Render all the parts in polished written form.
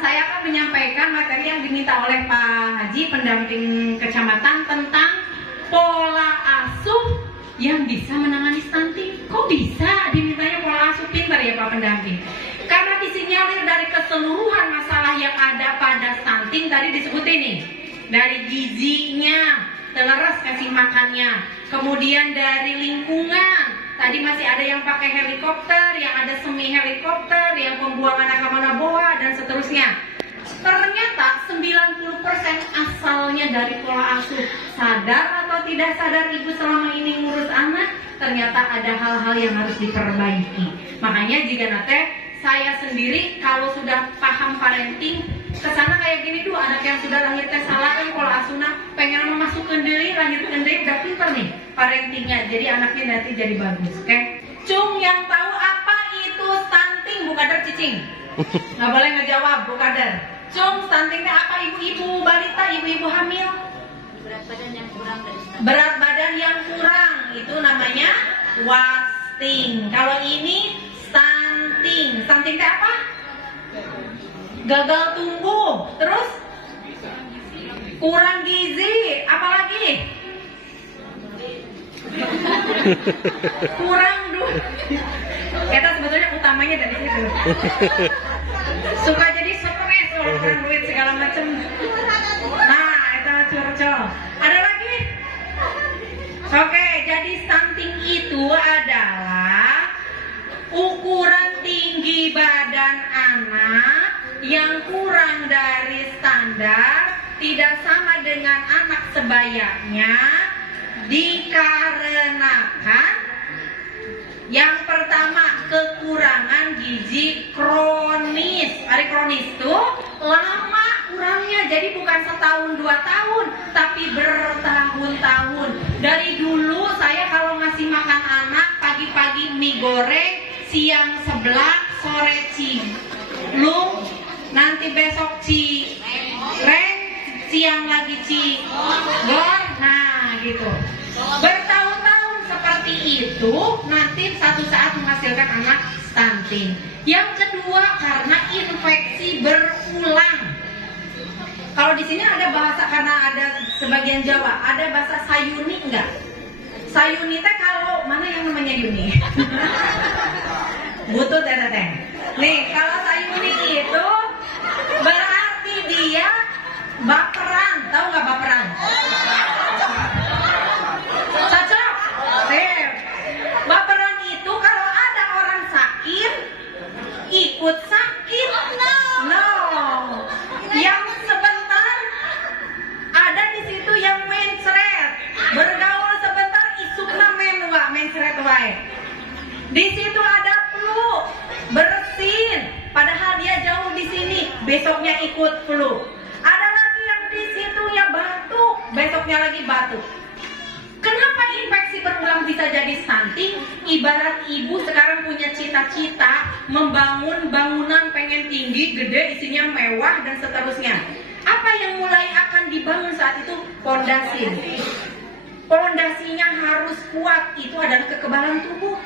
saya akan menyampaikan materi yang diminta oleh Pak Haji, pendamping kecamatan, tentang pola asuh yang bisa menangani stunting. Kok bisa dimintanya pola asuh? Pintar ya Pak pendamping. Karena disinyalir dari keseluruhan masalah yang ada pada stunting tadi disebut ini. Dari gizinya, terleres kasih makannya. Kemudian dari lingkungan. Tadi masih ada yang pakai helikopter, yang ada semi helikopter, yang pembuangan akamana boa, dan seterusnya. Ternyata 90% asalnya dari pola asuh. Sadar atau tidak sadar ibu selama ini ngurus anak, ternyata ada hal-hal yang harus diperbaiki. Makanya jika nanti saya sendiri kalau sudah paham parenting, kesana kayak gini tuh, anak yang sudah lahir teh salah kan pola asuhna, pengen memasukkan diri, lahirkan diri, udah pintar nih parentingnya, jadi anaknya nanti jadi bagus. Oke? Cung yang tahu apa itu stunting, Bu Kader cicing? Nggak boleh ngejawab, Bu Kader. Cung, stuntingnya apa ibu-ibu balita, ibu-ibu hamil? Berat badan yang kurang dari standar. Berat badan yang kurang, itu namanya wasting. Kalau ini stunting. Stunting itu apa? Gagal tumbuh. Terus? Kurang gizi. Apalagi? Kurang duit. Kita sebetulnya utamanya dari situ. Suka jadi stres kalau kurang duit segala macam. Nah, itu curcol. Ada lagi? Oke, jadi stunting itu adalah ukuran tinggi badan anak yang kurang dari standar, tidak sama dengan anak sebayanya, dikarenakan yang pertama kekurangan gizi kronis. Hari kronis itu lama kurangnya, jadi bukan setahun 2 tahun, tapi bertahun-tahun. Dari dulu saya kalau ngasih makan anak, pagi-pagi mie goreng, siang seblak, sore cilung, nanti besok cireng, siang lagi cigor, nah gitu. Bertahun-tahun seperti itu, nanti satu saat menghasilkan anak stunting. Yang kedua, karena infeksi berulang. Kalau di sini ada bahasa, karena ada sebagian Jawa, ada bahasa sayuni enggak? Sayuni teh kalau mana yang namanya Yuni? Butut ya teteh. Nih, kalau sayuni itu berarti dia baperan. Tahu nggak baperan? Cocok? Sip. Baperan itu kalau ada orang sakit, ikut sakit. No. Yang sebentar ada di situ yang mencret, bergaul sebentar isukna mencret wae. Di situ ada flu, bersin, padahal dia jauh di sini, besoknya ikut flu. Ada lagi yang di situ ya batuk, besoknya lagi batuk. Kenapa infeksi berulang bisa jadi stunting? Ibarat ibu sekarang punya cita-cita membangun bangunan pengen tinggi, gede, isinya mewah dan seterusnya. Apa yang mulai akan dibangun saat itu? Pondasi. Pondasinya harus kuat, itu adalah kekebalan tubuh.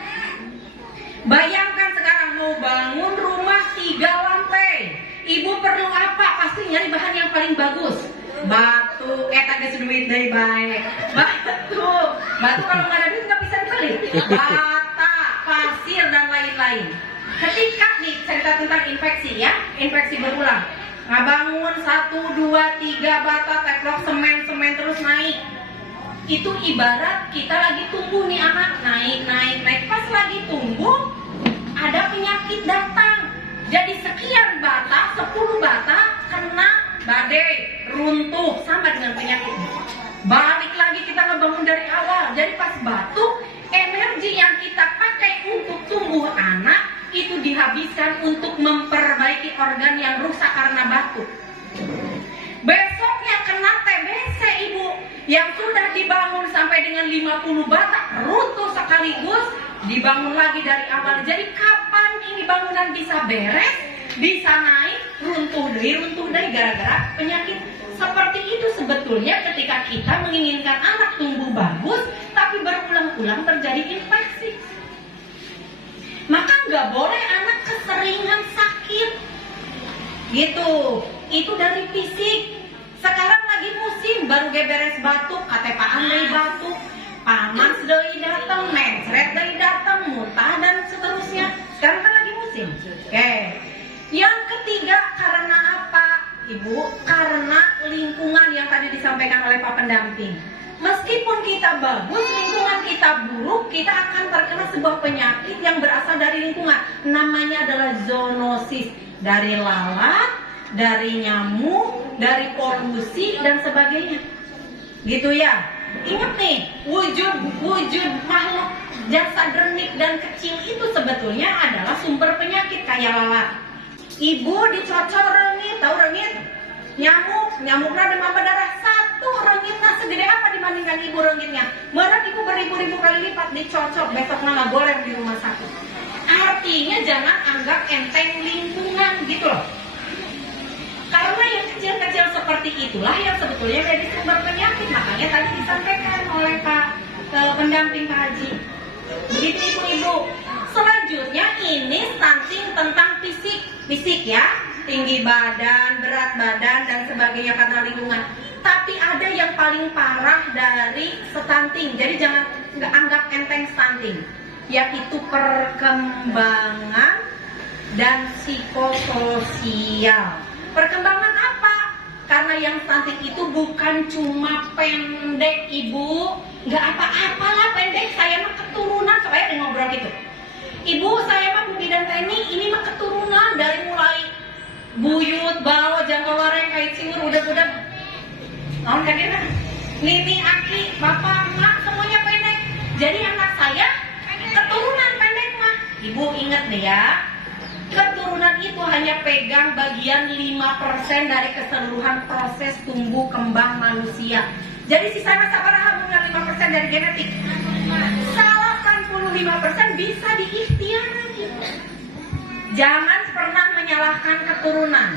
Bayangkan sekarang mau bangun rumah 3 lantai. Ibu perlu apa? Pasti nyari bahan yang paling bagus. Batu, tadi duit dari baik. Batu kalau nggak ada duit nggak bisa dibeli. Bata, pasir dan lain-lain. Ketika nih cerita tentang infeksi ya, infeksi berulang. Ngabangun 1, 2, 3 bata, teplok, semen terus naik. Itu ibarat kita lagi tumbuh nih anak, naik. Pas lagi tumbuh, ada penyakit datang. Jadi sekian bata, 10 bata kena badai, runtuh, sama dengan penyakit. Balik lagi kita ngebangun dari awal. Jadi pas batuk, energi yang kita pakai untuk tumbuh anak itu dihabiskan untuk memperbaiki organ yang rusak karena batuk. Besoknya kena TBC ibu, yang sudah dibangun sampai dengan 50 bata runtuh sekaligus, dibangun lagi dari awal. Jadi kapan ini bangunan bisa beres, bisa naik, runtuh dari gara-gara penyakit. Seperti itu sebetulnya ketika kita menginginkan anak tumbuh bagus, tapi berulang-ulang terjadi infeksi. Maka nggak boleh anak keseringan sakit. Gitu. Itu dari fisik. Sekarang lagi musim, baru beres batuk, katepaan dari batuk, panas dari datang, mencret dari datang, muntah dan seterusnya. Sekarang kan lagi musim. Oke. Yang ketiga, karena apa, Ibu? Karena lingkungan yang tadi disampaikan oleh Pak Pendamping. Meskipun kita bagus, lingkungan kita buruk, kita akan terkena sebuah penyakit yang berasal dari lingkungan. Namanya adalah zoonosis. Dari lalat, dari nyamuk, dari polusi, dan sebagainya. Gitu ya. Ingat nih, wujud makhluk jasad renik dan kecil itu sebetulnya adalah sumber penyakit kayak lalat. Ibu dicocok rengit, tahu rengit? Nyamuknya demam berdarah. Satu rengitnya segede apa dibandingkan ibu rengitnya? Meren ibu beribu-ribu kali lipat dicocok, besok nggak boleh di rumah sakit. Artinya jangan anggap enteng lingkungan gitu loh. Karena yang kecil-kecil seperti itulah yang sebetulnya jadi sumber penyakit. Makanya tadi disampaikan oleh Pak Pendamping Pak Haji. Begitu ibu-ibu. Selanjutnya ini stunting tentang fisik ya, tinggi badan, berat badan dan sebagainya karena lingkungan. Tapi ada yang paling parah dari stunting. Jadi jangan nggak anggap enteng stunting, yaitu perkembangan dan psikososial. Perkembangan apa? Karena yang stunting itu bukan cuma pendek, Ibu. Nggak apa-apalah pendek, saya mah keturunan, soalnya ngobrol gitu. Ibu, saya mah Bu Bidan Teni, ini mah keturunan dari mulai buyut, bau, jangkau lareng, kait siwur, udah-udah. Naon kagena? Nini, Aki, Bapak, Mak, semuanya pendek. Jadi anak saya keturunan pendek mah. Ibu ingat nih ya, keturunan itu hanya pegang bagian 5% dari keseluruhan proses tumbuh kembang manusia. Jadi sisanya sabaraha punya 5% dari genetik. 85% bisa diikhtiaran. Jangan pernah menyalahkan keturunan.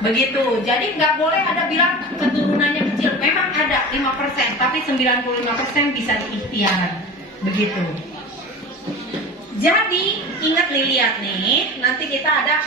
Begitu. Jadi nggak boleh ada bilang keturunannya kecil. Memang ada 5%, tapi 95% bisa diikhtiaran. Begitu. Jadi ingat lihat nih, nanti kita ada